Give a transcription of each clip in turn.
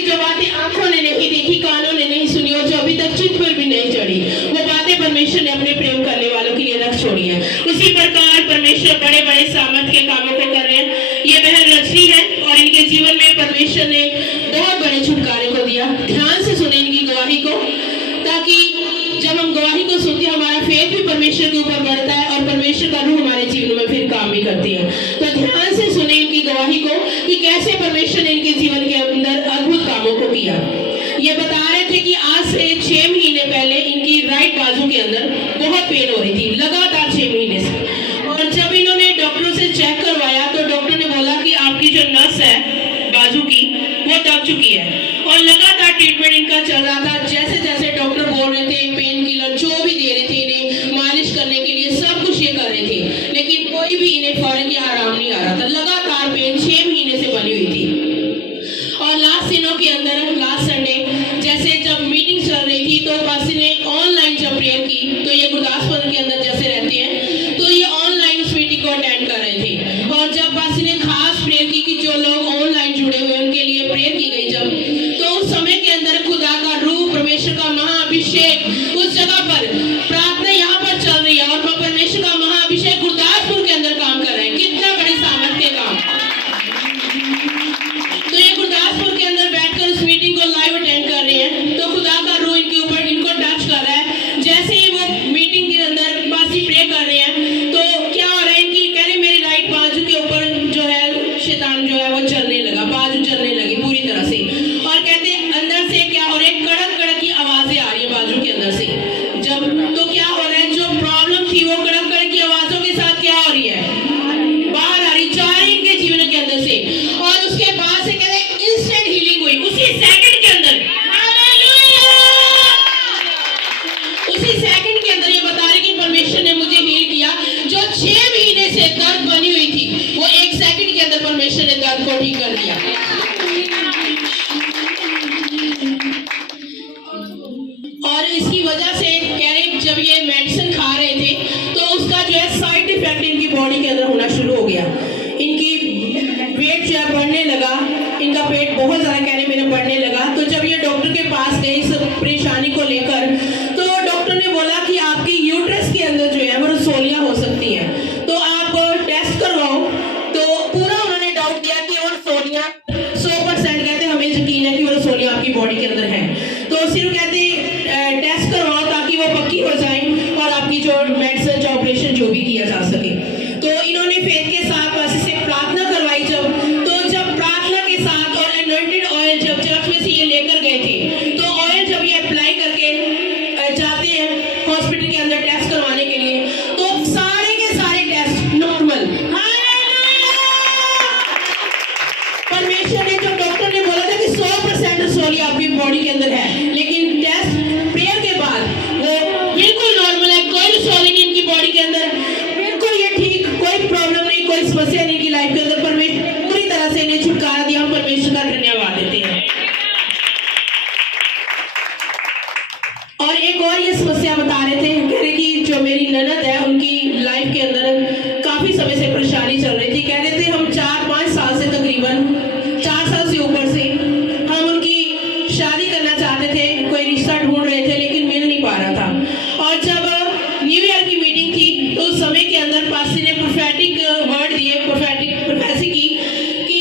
कि जो बातें आंखों ने नहीं देखी, कानों ने नहीं सुनी और जो अभी तक चित्त पर भी नहीं चढ़ी, वो बातें परमेश्वर ने अपने प्रेम करने वालों के लिए रख छोड़ी है। उसी प्रकार परमेश्वर बड़े बड़े सामर्थ के कामों को कर रहे हैं। ये बहन रजनी है और इनके जीवन में परमेश्वर ने बहुत बड़े छुटकारे को दिया। ध्यान से सुने इनकी गवाही को, ताकि जब हम गवाही को सुनते हैं हमारा फेथ भी परमेश्वर के ऊपर बढ़ता है और परमेश्वर का रूह हमारे जीवन में फिर काम भी करती है। तो ध्यान से सुने इनकी गवाही को कि कैसे परमेश्वर ने इनके जीवन के अंदर अद्भुत कामों को किया। ये बता रहे थे कि आज से 6 महीने पहले इनकी राइट बाजू के अंदर बहुत पेन हो रही थी, लगातार 6 महीने से। और जब इन्होंने डॉक्टरों से चेक करवाया तो डॉक्टर ने बोला कि आपकी जो नस है बाजू की वो दब चुकी है। और लगातार ट्रीटमेंट इनका चल रहा था। जैसे जैसे डॉक्टर बोल रहे थे, पेन किलर जो भी दे रहे थे इन्हें मालिश करने के लिए, सब कुछ ये कर रहे थे, लेकिन कोई भी इन्हें फौरन की आराम नहीं आ रहा था। लगातार पेन 6 महीने से बनी हुई थी। और लास्ट दिनों के अंदर, लास्ट संडे जैसे जब मीटिंग चल रही थी तो पासी ने ऑनलाइन जब प्रेयर की, तो ये गुरदासपुर के अंदर जैसे रहते हैं तो ये ऑनलाइन उस मीटिंग को अटेंड कर रहे थे। और जब पासी ने खास प्रेयर की कि जो लोग ऑनलाइन जुड़े हुए उनके लिए प्रेयर की गई, जब तो उस समय के अंदर खुदा का रूह, परमेश्वर का महाअभिषेक उस जगह पर, प्रार्थना यहाँ पर चल रही है और परमेश्वर का महाअभिषेक गुरदासपुर के अंदर काम कर रहे हैं। कितना बड़ी सामर्थ के काम। तो ये गुरदासपुर के अंदर बैठकर उस मीटिंग को लाइव अटेंड कर रहे हैं। तो खुदा का रूह इनके ऊपर, इनको टच कर रहा है। जैसे ही वो मीटिंग के अंदर पासी प्रे कर रहे हैं तो क्या हो रहा है, इनकी कह रही मेरी राइट बाजू के ऊपर जो है शैतान जो है वो चलने लगा, बाजू चलने लगी पूरी तरह से। और कहते अंदर से क्या हो रहा है, कड़क कड़क की आवाजें आ रही है बाजू के अंदर से। जब तो क्या हो रहा है, जो प्रॉब्लम थी वो कड़क कड़क की आवाजों के साथ क्या हो रही है, बाहर आ रही, जा रही इनके जीवन के अंदर से। और उसके बाद से कहते इंस्टेंट हीलिंग हुई उसी सेकंड के अंदर। उसी सेकंड के अंदर ये बता रहे कि परमेश्वर ने मुझे हील किया। जो 6 महीने से दर्द बनी हुई थी वो 1 सेकंड के अंदर परमेश्वर ने दर्द को ठीक कर दिया। और इसकी वजह से कह रहे जब ये मेडिसिन खा रहे थे तो उसका जो है साइड इफेक्ट इनकी बॉडी के अंदर होना शुरू हो गया। इनकी वेट जो है बढ़ने लगा, इनका पेट बहुत ज्यादा कह रहे मेरे बढ़ने लगा। तो जब ये डॉक्टर के पास गए इस परेशानी को लेकर, तो डॉक्टर ने बोला कि आपकी यूट्रस के अंदर जो है वो रसोलियां हो सकती हैं, तो आप टेस्ट करवाओ। तो पूरा उन्होंने डाउट किया कि वो रसोलियां 100% कहते हमें यकीन है कि वो रसोलियां आपकी बॉडी के अंदर है। तो सिर्फ कहते टेस्ट करवाओ ताकि वो पक्की हो जाए और आपकी जो मेडिसिन, जो ऑपरेशन जो भी किया जा सके। तो इन्होंने फेथ के साथ पासी से प्रार्थना करवाई। जब प्रार्थना के साथ और एनॉइंटेड ऑयल जब चर्च में से ये लेकर गए थे, तो ऑयल जब ये अप्लाई करके जाते हैं हॉस्पिटल के अंदर टेस्ट करवाने के लिए, तो सारे के सारे टेस्ट नॉर्मल। परमेश्वर ने, जो डॉक्टर ने बोला था कि 100% रसोलियां आपकी बॉडी के अंदर है, लेकिन टेस्ट प्रेयर के बाद वो बिल्कुल नॉर्मल है। कोई रसोली नहीं इनकी बॉडी के अंदर, बिल्कुल ये ठीक, कोई प्रॉब्लम नहीं, कोई समस्या नहीं इनकी लाइफ के अंदर। परमेश्वर ने पूरी तरह से इन्हें छुटकारा दिया। हम परमेश्वर का धन्यवाद देते हैं। और एक और ये समस्या बता रहे थे, कह रहे कि जो मेरी ननद है उनकी लाइफ के अंदर काफी समय से परेशानी चल रही थी। कह रहे थे हम 4-5 साल से, तकरीबन 4 साल से ऊपर से हम उनकी शादी करना चाहते थे, कोई रिश्ता ढूंढ रहे थे, लेकिन मिल नहीं पा रहा था। और जब न्यू ईयर की मीटिंग थी तो उस समय के अंदर पास्टर ने प्रोफेटिक वर्ड दिए, प्रोफेटिक प्रोफेसी की कि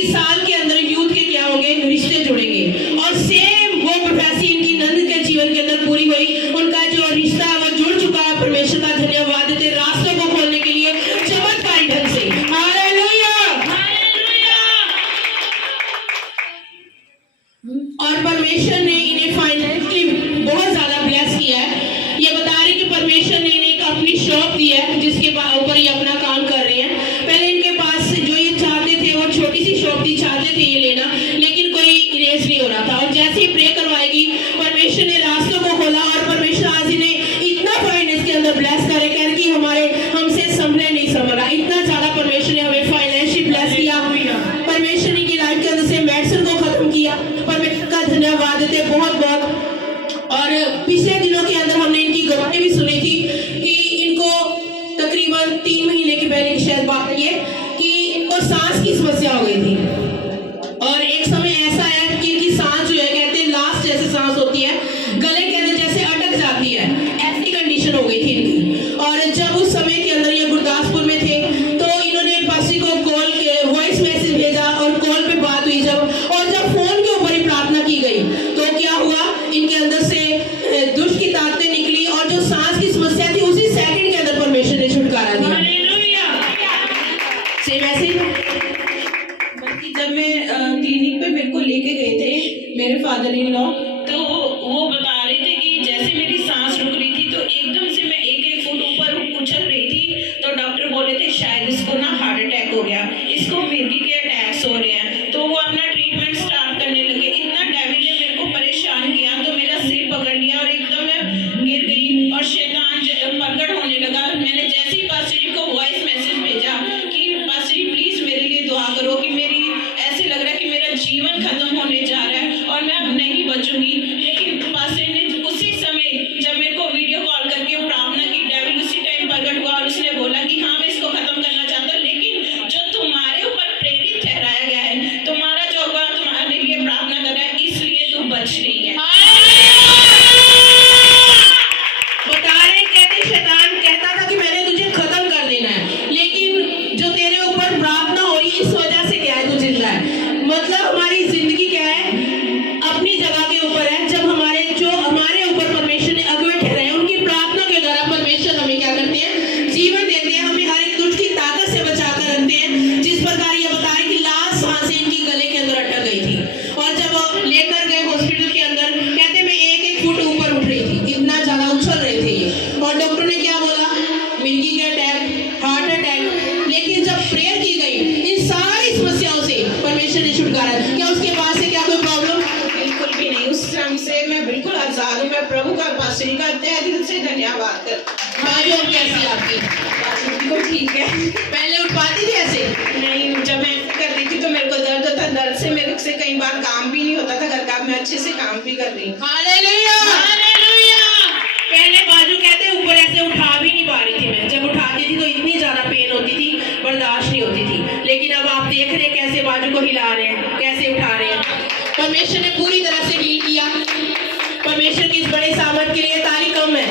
इस साल के अंदर यूथ के क्या होंगे, रिश्ते जुड़ेंगे। और सेम वो प्रोफेसी इनकी नंद के जीवन के अंदर पूरी हुई। उनका जो रिश्ता है वो जुड़ चुका है। परमेश्वर का धन्यवाद देते रास्तों को खोलने के लिए चमत्कारी ढंग से। हालेलुया। और परमेश्वर ने इन्हें फाइनेंशियली बहुत ज्यादा ब्लेस किया है। ये बता रहे कि परमेश्वर ने इन्हें एक अपनी शॉप दी है जिसके ऊपर ये अपना काम कर रहे हैं। पहले इनके पास जो ये चाहते थे वो छोटी सी शॉप थी, चाहते थे ये लेना, लेकिन कोई इरेज नहीं हो रहा था। और जैसे ही प्रे करवाएगी परमेश्वर ने रास्तों को खोला और परमेश्वर आज इन्हें इतना फाइनेंस के अंदर ब्लेस करे, कह रहे कि हमसे संभले नहीं संभला, इतना ज्यादा परमेश्वर ने हमें फाइनेंशियली ब्लेस किया। परमेश्वर ने की लाइफ के अंदर से मेडिसिन को खत्म किया। परमेश्वर का धन्यवाद देते बहुत बहुत। और पिछले दिनों के अंदर हमने इनकी गवाही भी सुनी थी कि इनको तकरीबन 3 महीने की पहले की शायद बात है कि इनको सांस की समस्या हो गई थी। और एक समय ऐसा है कि इनकी फादर इन लॉ? तो वो बता रहे थे कि जैसे मेरी सांस रुक रही थी तो एकदम से मैं 1-1 फुट ऊपर उछल रही थी, तो डॉक्टर बोले थे शायद इसको ना हार्ट अटैक हो गया, इसको मिर्गी के अटैक्स हो रहे हैं। तो वो अपना ट्रीटमेंट स्टार्ट करने लगे। इतना डेविल ने मेरे को परेशान किया, तो मेरा सिर पकड़ लिया और एकदम मैं गिर गई और शैतान प्रकट होने लगा। मैंने जैसे ही पास्टर जी को वॉइस मैसेज भेजा कि पास्टर जी प्लीज मेरे लिए दुआ करो कि मेरी ऐसे लग रहा है कि मेरा जीवन खत्म होने जा रहा है और मैं अब नहीं बचूंगी। लेकिन पास्टर ने उसी समय जब मेरे को वीडियो कॉल करके प्रार्थना की, डेविल उसी टाइम प्रकट हुआ और उसने बोला कि हाँ मैं इसको खत्म करना चाहता हूँ, लेकिन जो तुम्हारे ऊपर प्रेरित ठहराया गया है, तुम्हारा जो होगा तुम्हारे लिए प्रार्थना कर रहा है, इसलिए तू बच रही है। बता रहे कहते शैतान कहता था कि मैंने तुझे खत्म कर देना है, लेकिन जो तेरे ऊपर प्रार्थना हो रही है इस वजह से क्या है तू जिंदा है। मतलब हमारी जिंदगी क्या है, अपनी जगह के ऊपर है। जब हमारे जो हमारे ऊपर परमेश्वर ने अगुवे ठहराए हैं, उनकी प्रार्थना के द्वारा परमेश्वर हमें क्या करते हैं, जीवन देते हैं, हमें हर एक दुष्ट की ताकत से बचाकर रखते हैं। जिस प्रकार ये बता रहे कि लास्ट सांसें इनकी गले के अंदर अटक गई थी और जब लेकर गए हॉस्पिटल के अंदर, कहते मैं 1-1 फुट ऊपर उठ रही थी, इतना ज्यादा उछल रहे थे ये। और डॉक्टर ने क्या बोला, मिर्गी के अटैक, हार्ट अटैक। लेकिन जब प्रेयर की गई इन सारी समस्याओं से परमेश्वर ने छुटकारा दिया। क्या उसके पास से क्या कोई प्रॉब्लम? बिल्कुल भी नहीं। उस टाइम से मैं बिल्कुल आजाद हूँ। मैं प्रभु का पास्टर जी का तहे दिल से धन्यवाद कर। बाजू अब कैसी आपकी? बिल्कुल ठीक है। पहले उठ पाती थी ऐसे? नहीं, जब मैं कर रही थी तो मेरे को दर्द होता, दर्द से मेरे से कई बार काम भी नहीं होता था घर का। मैं अच्छे से काम भी कर रही हूँ। Hallelujah, hallelujah. पहले बाजू कहते ऊपर ऐसे उठा भी नहीं पा रही थी मैं। जब उठाती थी तो इतनी ज्यादा पेन होती थी, बर्दाश्त नहीं होती थी। लेकिन अब आप देख रहे हैं कैसे बाजू को हिला रहे हैं, कैसे उठा रहे हैं। परमेश्वर ने पूरी तरह से हील किया। परमेश्वर की इस बड़े सामर्थ के लिए ताली कम है।